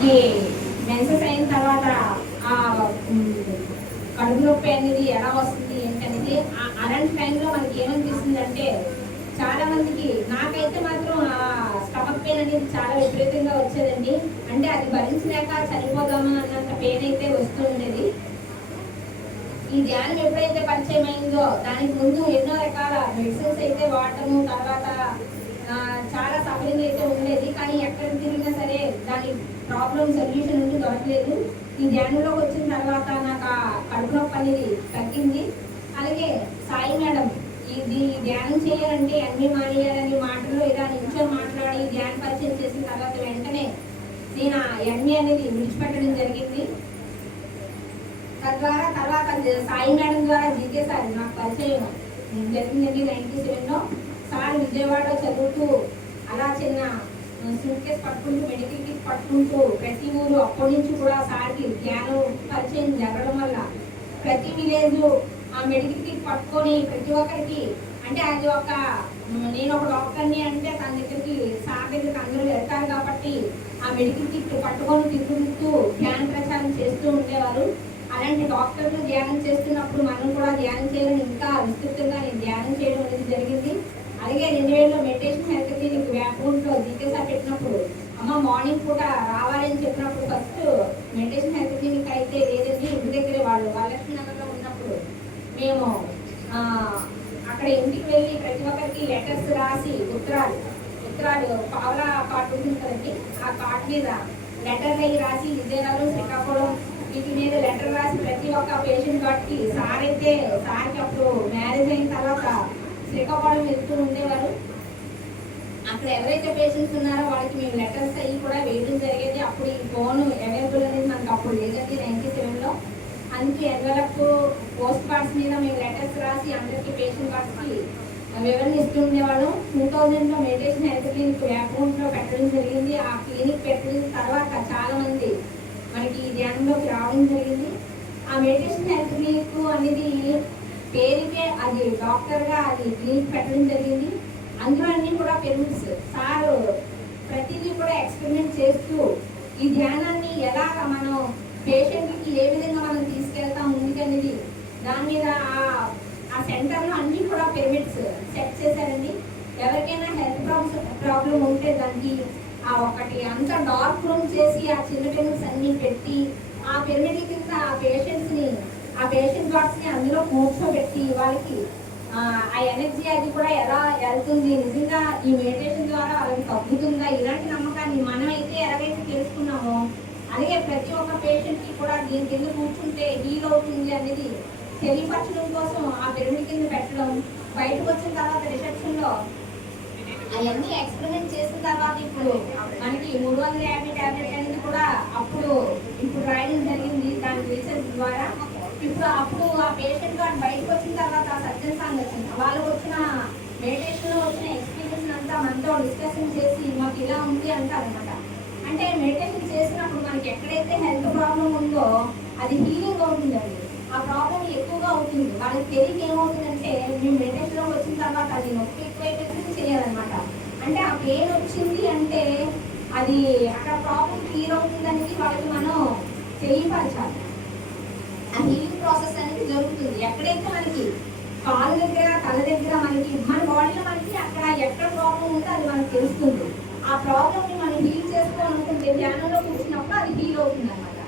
మనకి మెన్సెస్ అయిన తర్వాత ఆ కడుపు నొప్పి అనేది ఎలా వస్తుంది ఏంటనేది అలాంటి టైంలో మనకి ఏమనిపిస్తుంది అంటే చాలా మందికి, నాకైతే మాత్రం ఆ స్టమక్ పెయిన్ అనేది చాలా విపరీతంగా వచ్చేదండి. అంటే అది భరించలేక చనిపోదామా అన్నంత పెయిన్ అయితే వస్తూ ఉండేది. ఈ ధ్యానం ఎప్పుడైతే పరిచయం అయిందో దానికి ముందు ఎన్నో రకాల మెడిసిన్స్ అయితే వాడటము, తర్వాత చాలా సఫరింగ్ అయితే ఉండేది. కానీ ఎక్కడ తిరిగినా సరే దాని ప్రాబ్లం సొల్యూషన్ ఉండి దొరకలేదు. ఈ ధ్యానంలోకి వచ్చిన తర్వాత నాకు ఆ కడుపు నొప్పి అనేది తగ్గింది. అలాగే సాయి మేడం ఇది ధ్యానం చేయాలంటే అన్ని మానేయాలని మాటలు ఇలా నిమిషం మాట్లాడి ధ్యాన పరిచయం చేసిన తర్వాత వెంటనే నేను అన్ని అనేది విడిచిపెట్టడం జరిగింది. తద్వారా తర్వాత సాయి మేడం ద్వారా జీకే సార్ నాకు పరిచయం జరిగిందండి. 97లో సార్ విజయవాడలో చదువుతూ అలా చిన్న సూట్ కేసు పట్టుకుంటూ మెడికల్ కిట్ పట్టుకుంటూ ప్రతి ఊరు అప్పటి నుంచి కూడా సార్కి ధ్యానం పరిచయం జరగడం వల్ల ప్రతి విలేజ్ ఆ మెడికల్ కిట్ పట్టుకొని ప్రతి ఒక్కరికి, అంటే అది ఒక నేను ఒక డాక్టర్ని అంటే తన దగ్గరికి సార్ దగ్గరికి అందరూ వెళ్తారు కాబట్టి ఆ మెడికల్ కిట్ పట్టుకొని తిరుగుతూ ధ్యాన ప్రచారం చేస్తూ ఉండేవారు. అలాంటి డాక్టర్లు ధ్యానం చేస్తున్నప్పుడు మనం కూడా ధ్యానం చేయాలని ఇంకా విస్తృతంగా నేను ధ్యానం చేయడం అనేది జరిగింది. అలాగే 2000లో మెడిటేషన్ హెల్త్ క్లినిక్ వ్యాపూర్లో జీకేసా పెట్టినప్పుడు అమ్మ మార్నింగ్ పూట రావాలని చెప్పినప్పుడు ఫస్ట్ మెడిటేషన్ హెల్త్ క్లినిక్ అయితే లేదండి, ఇంటి దగ్గరే వాళ్ళు వరలక్ష్మి నగర్లో ఉన్నప్పుడు మేము అక్కడ ఇంటికి వెళ్ళి ప్రతి ఒక్కరికి లెటర్స్ రాసి ఉత్తరాలు పావలా కార్డు ఉంటుంది కదండి, ఆ కార్డు మీద లెటర్లు అయ్యి రాసి విజయనగరం శ్రీకాకుళం వీటి మీద లెటర్ రాసి ప్రతి ఒక్క పేషెంట్ కార్డుకి సార్కి అప్పుడు మ్యారేజ్ అయిన తర్వాత శ్రీకాకుళం వెళ్తూ ఉండేవారు. అక్కడ ఎవరైతే పేషెంట్స్ ఉన్నారో వాళ్ళకి మేము లెటర్స్ అయ్యి కూడా వేయడం జరిగేది. అప్పుడు ఈ ఫోన్ అవైలబుల్ అనేది మనకు అప్పుడు లేదండి 97లో. అందుకే ఎన్వలప్ పోస్ట్ కార్డ్స్ మీద మేము లెటర్స్ రాసి అందరికీ పేషెంట్ కార్డ్స్కి వివరణ ఇస్తూ ఉండేవాళ్ళం. 2000లో మెడిటేషన్ హెల్త్ క్లినిక్ వ్యాపూర్లో పెట్టడం జరిగింది. ఆ క్లినిక్ పెట్టిన తర్వాత చాలా మంది మనకి ఈ ధ్యానంలోకి రావడం జరిగింది. ఆ మెడిటేషన్ హెల్త్ క్లినిక్ అనేది పేరుకే అది డాక్టర్గా అది క్లినిక్ పెట్టడం జరిగింది. అందులో అన్నీ కూడా పిరమిడ్స్. సార్ ప్రతిదీ కూడా ఎక్స్పెరిమెంట్ చేస్తూ ఈ ధ్యానాన్ని ఎలా మనం పేషెంట్కి ఏ విధంగా మనం తీసుకెళ్తాం ముందుకు అనేది దాని మీద ఆ సెంటర్లో అన్నీ కూడా పిరమిడ్స్ సెట్ చేశారండి. ఎవరికైనా హెల్త్ ప్రాబ్లం ఉంటే దానికి ఆ ఒకటి అంతా డార్క్ రూమ్ చేసి ఆ చిన్న పిరమిడ్స్ అన్నీ పెట్టి ఆ పిరమిడ్ కింద ఆ పేషెంట్ బాక్స్ని అందులో కూర్చోబెట్టి వాళ్ళకి ఆ ఎనర్జీ అది కూడా ఎలా వెళ్తుంది, నిజంగా ఈ మెడిటేషన్ ద్వారా వాళ్ళకి తగ్గుతుందా, ఇలాంటి నమ్మకాన్ని మనమైతే ఎలాగైతే తెలుసుకున్నామో అలాగే ప్రతి ఒక్క పేషెంట్కి కూడా దీని కింద కూర్చుంటే హీల్ అవుతుంది అనేది తెలియపరచడం కోసం ఆ పిరమిడ్ కింద పెట్టడం. బయటకు వచ్చిన తర్వాత రిసెప్షన్లో అవన్నీ ఎక్స్పెరిమెంట్ చేసిన తర్వాత ఇప్పుడు మనకి 350 టాబ్లెట్ అనేది కూడా ఇప్పుడు రాయడం జరిగింది దాని రీసెర్చ్ ద్వారా. అప్పుడు ఆ పేషెంట్ గారు బయటకు వచ్చిన తర్వాత ఆ సర్జన్ సాంగ్ వచ్చింది, వాళ్ళు వచ్చిన మెడిటేషన్లో వచ్చిన ఎక్స్పీరియన్స్ అంతా మనతో డిస్కషన్ చేసి మాకు ఇలా ఉంది అంటారనమాట. అంటే మెడిటేషన్ చేసినప్పుడు మనకి ఎక్కడైతే హెల్త్ ప్రాబ్లం ఉందో అది హీలింగ్ అవుతుందండి. ఆ ప్రాబ్లం ఎక్కువగా అవుతుంది. వాళ్ళకి తెలియక ఏమవుతుందంటే మేము మెడిటేషన్లో వచ్చిన తర్వాత అది నొప్పి ఎక్కువైపోతుంది చేయాలన్నమాట. అంటే ఆ పెయిన్ వచ్చింది అంటే అది అక్కడ ప్రాబ్లం క్లియర్ అవుతుందనేది వాళ్ళకి మనం తెలియపరచాలి. ఆ హీలింగ్ ప్రాసెస్ అనేది జరుగుతుంది. ఎక్కడైతే మనకి కాలు దగ్గర తల దగ్గర మనకి మన బాడీలో మనకి అక్కడ ఎక్కడ ప్రాబ్లం ఉందో అది మనకు తెలుస్తుంది. ఆ ప్రాబ్లమ్ని మనం హీల్ చేసుకోవాలనుకుంటే ధ్యానంలో కూర్చున్నప్పుడు అది హీల్ అవుతుంది అనమాట.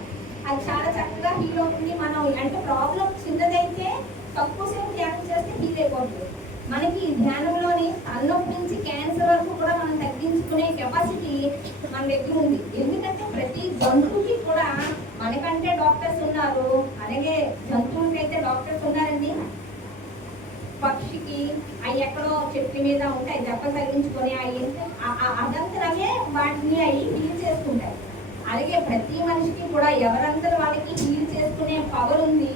అది చాలా చక్కగా హీల్ అవుతుంది. మనం అంటే ప్రాబ్లం చిన్నదైతే తక్కువసేపు ధ్యానం చేస్తే హీల్ అయిపోతుంది. మనకి ధ్యానంలోని తలనొప్పి నుంచి క్యాన్సర్ వరకు కూడా మనం తగ్గించుకునే కెపాసిటీ మన దగ్గర ఉంది. ఎందుకంటే ప్రతి జంతువుకి కూడా మనకంటే డాక్టర్స్ ఉన్నారు, అలాగే జంతువులకైతే డాక్టర్స్ ఉన్నారండి. పక్షికి అవి ఎక్కడో చెట్ల మీద ఉంటాయి దెబ్బ తగ్గించుకొని అదంతరమే వాటిని అవి హీల్ చేసుకుంటాయి. అలాగే ప్రతి మనిషికి కూడా ఎవరందరూ వాళ్ళకి హీల్ చేసుకునే పవర్ ఉంది.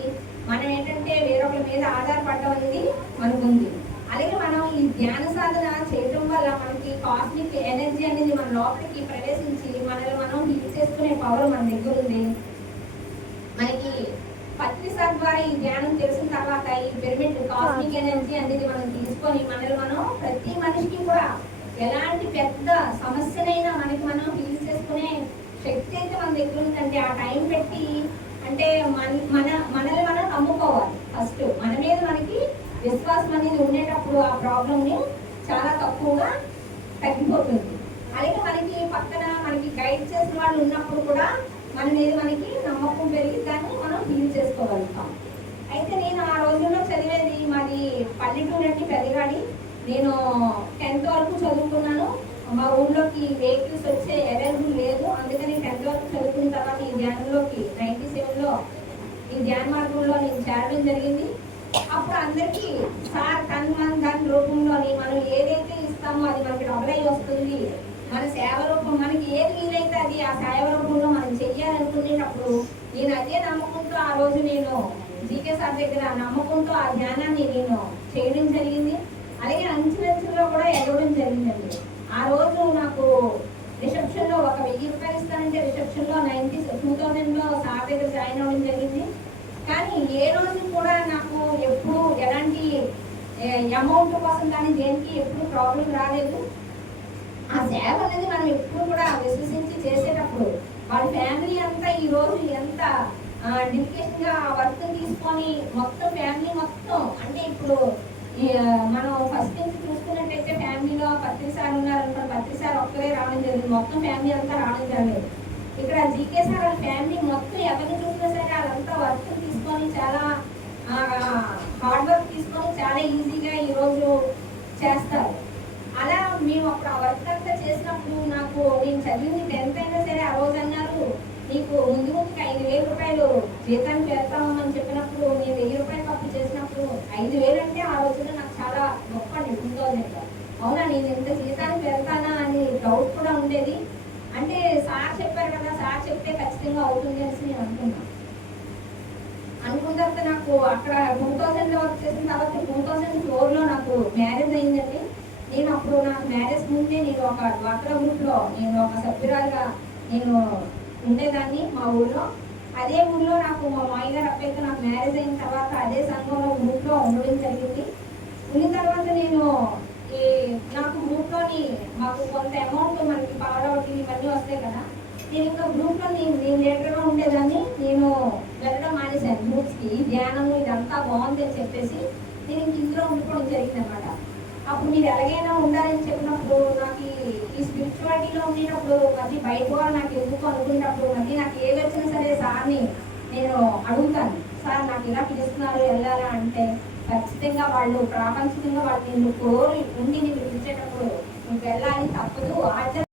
మనం ఏంటంటే వేరొకరి మీద ఆధారపడడం అనేది మనకు ఉంది. అలాగే మనం ఈ ధ్యాన సాధన చేయడం వల్ల మనకి కాస్మిక్ ఎనర్జీ అనేది మన లోపలికి ప్రవేశించి మనల్ని మనం హీల్ చేసుకునే పవర్ మన దగ్గర ఉంది. మనకి పత్రిసార్ ద్వారా ఈ ధ్యానం తెలిసిన తర్వాత ఈ పిరమిడ్ కాస్మిక్ ఎనర్జీ అనేది మనం తీసుకొని మనల్ని మనం ప్రతి మనిషికి కూడా ఎలాంటి పెద్ద సమస్యనైనా మనం హీల్ చేసుకునే శక్తి అయితే మన దగ్గర ఉందంటే ఆ టైం పెట్టి అంటే మనల్ని మనం నమ్ముకోవాలి. ఫస్ట్ మన మీద మనకి విశ్వాసం అనేది ఉండేటప్పుడు ఆ ప్రాబ్లమ్ని చాలా తక్కువగా తగ్గిపోతుంది. అలాగే మనకి పక్కన మనకి గైడ్ చేసిన వాళ్ళు ఉన్నప్పుడు కూడా మన మీద మనకి నమ్మకం పెరిగిద్దాన్ని మనం ఫీల్ చేసుకోగలుగుతాం. అయితే నేను ఆ రోజుల్లో చదివేది మాది పల్లెటూరు అండి, పెద్దగాడి. నేను 10th వరకు చదువుకున్నాను. మా ఊళ్ళోకి వెహికల్స్ వచ్చే అవైలబుల్ లేదు, అందుకని 10th వరకు చదువుకున్న తర్వాత ఈ ధ్యానంలోకి 97లో ఈ ధ్యాన మార్గంలో నేను చేరడం జరిగింది. అప్పుడు అందరికీ సార్ దాని రూపంలోని మనం ఏదైతే ఇస్తామో అది మనకి డబుల్ అయి వస్తుంది, మన సేవ రూపం మనకి ఏది వీలైతే అది ఆ సేవ రూపంలో మనం చెయ్యాలనుకునేటప్పుడు నేను అదే నమ్మకంతో ఆ రోజు నేను జీకే సార్ దగ్గర నమ్మకంతో ఆ ధ్యానాన్ని నేను చేయడం జరిగింది. అలాగే అంచులంచుల్లో కూడా ఎదగడం జరిగిందండి. ఆ రోజు నాకు రిసెప్షన్లో ఒక 1000 రూపాయలు ఇస్తానంటే రిసెప్షన్లో 2000లో సార్ దగ్గర జాయిన్ అవ్వడం జరిగింది. కానీ ఏ రోజు కూడా నాకు ఎప్పుడు ఎలాంటి అమౌంట్ కోసం కానీ దేనికి ఎప్పుడు ప్రాబ్లం రాలేదు. ఆ సేవ అనేది మనం ఎప్పుడు కూడా విశ్వసించి చేసేటప్పుడు వాళ్ళ ఫ్యామిలీ అంతా ఈ రోజు ఎంత డెడికేషన్గా ఆ వర్క్ తీసుకొని మొత్తం ఫ్యామిలీ మొత్తం అంటే ఇప్పుడు మనం ఫస్ట్ నుంచి చూసుకున్నట్టయితే ఫ్యామిలీలో 10 సార్లు ఉన్నారనుకోండి, 10 సార్లు ఒక్కరే రావడం జరిగింది, మొత్తం ఫ్యామిలీ అంతా రావడం జరగలేదు. ఇక్కడ జీకే సార్ వాళ్ళ ఫ్యామిలీ మొత్తం ఎవరిని చూసినా సరే వాళ్ళంతా వర్క్ తీసుకొని చాలా హార్డ్ వర్క్ తీసుకొని చాలా ఈజీగా ఈరోజు చేస్తారు. అలా మేము అప్పుడు ఆ వర్క్ అంతా చేసినప్పుడు నాకు నేను చదివింది 10th అయినా సరే ఆ రోజు అన్నారు నీకు ముందు ముందుకు 5000 రూపాయలు జీతానికి వెళ్తామని చెప్పినప్పుడు నేను 1000 రూపాయలు అప్పు చేసినప్పుడు 5000 అంటే ఆ రోజున నాకు చాలా గొప్ప అండి. 2000 అవునా నేను ఇంత జీతానికి వెళ్తానా అని డౌట్ కూడా ఉండేది. అంటే సార్ చెప్పారు కదా, సార్ చెప్తే ఖచ్చితంగా అవుతుంది అనేసి నేను అనుకున్నాను. అనుకున్న తర్వాత నాకు అక్కడ 2000లో వర్క్ చేసిన తర్వాత 2004లో నాకు మ్యారేజ్ అయిందండి. నేను అప్పుడు నాకు మ్యారేజ్ ముందే నేను ఒక డ్వాక్రా గ్రూప్లో నేను ఒక సభ్యురాలుగా నేను ఉండేదాన్ని మా ఊళ్ళో. అదే ఊళ్ళో నాకు మా మామయ్యగారు అబ్బాయితో నాకు మ్యారేజ్ అయిన తర్వాత అదే సంఘంలో గ్రూప్లో ఉండడం జరిగింది. ఉన్న తర్వాత నేను నాకు గ్రూప్లోని మాకు కొంత అమౌంట్ మనకి పాడవటి ఇవన్నీ వస్తాయి కదా, నేను ఇంకా గ్రూప్లో నేను లీడర్గా ఉండేదాన్ని. నేను వెళ్ళడం మానేశాను గ్రూప్స్కి. ధ్యానం ఇదంతా బాగుంది అని చెప్పేసి నేను ఇంక ఇందులో ఉండిపోవడం జరిగింది అనమాట. అప్పుడు మీరు ఎలాగైనా ఉండాలని చెప్పినప్పుడు నాకు ఈ స్పిరిచువాలిటీలో ఉండేటప్పుడు మళ్ళీ బయట కూడా నాకు ఎందుకు అనుకునేటప్పుడు మళ్ళీ నాకు ఏది వచ్చినా సరే సార్ని నేను అడుగుతాను, సార్ నాకు ఇలా పిలుస్తున్నారు వెళ్ళాలా అంటే ఖచ్చితంగా వాళ్ళు ప్రాపంచికంగా వాళ్ళు నేను కోరి ఉండి నేను పిలిచేటప్పుడు నువ్వు వెళ్ళాలి తప్పదు ఆచరణ